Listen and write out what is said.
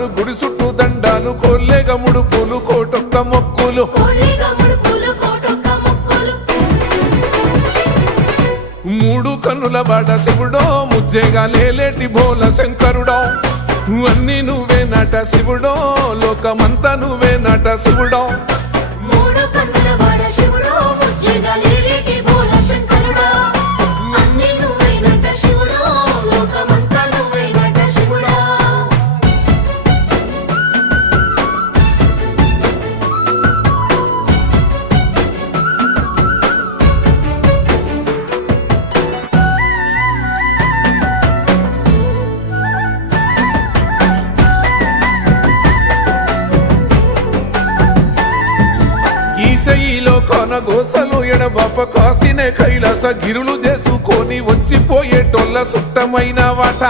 బోనాలు గుడి చుట్టూ దండాలు కోల్లేగ ముడుపులు కోటొక్క మొక్కులు మూడు కన్నుల బాట శివుడో ముజ్జేగా లేలేటి భోల శంకరుడో అన్నీ నువ్వే నట శివుడో లోకమంతా నువ్వే నట శివుడో ఈశయిలో కొనగోసలు ఎడబాప కాసినే కైలాస గిరులు చేసుకొని వచ్చిపోయేటోళ్ళ సుట్టమైన వాట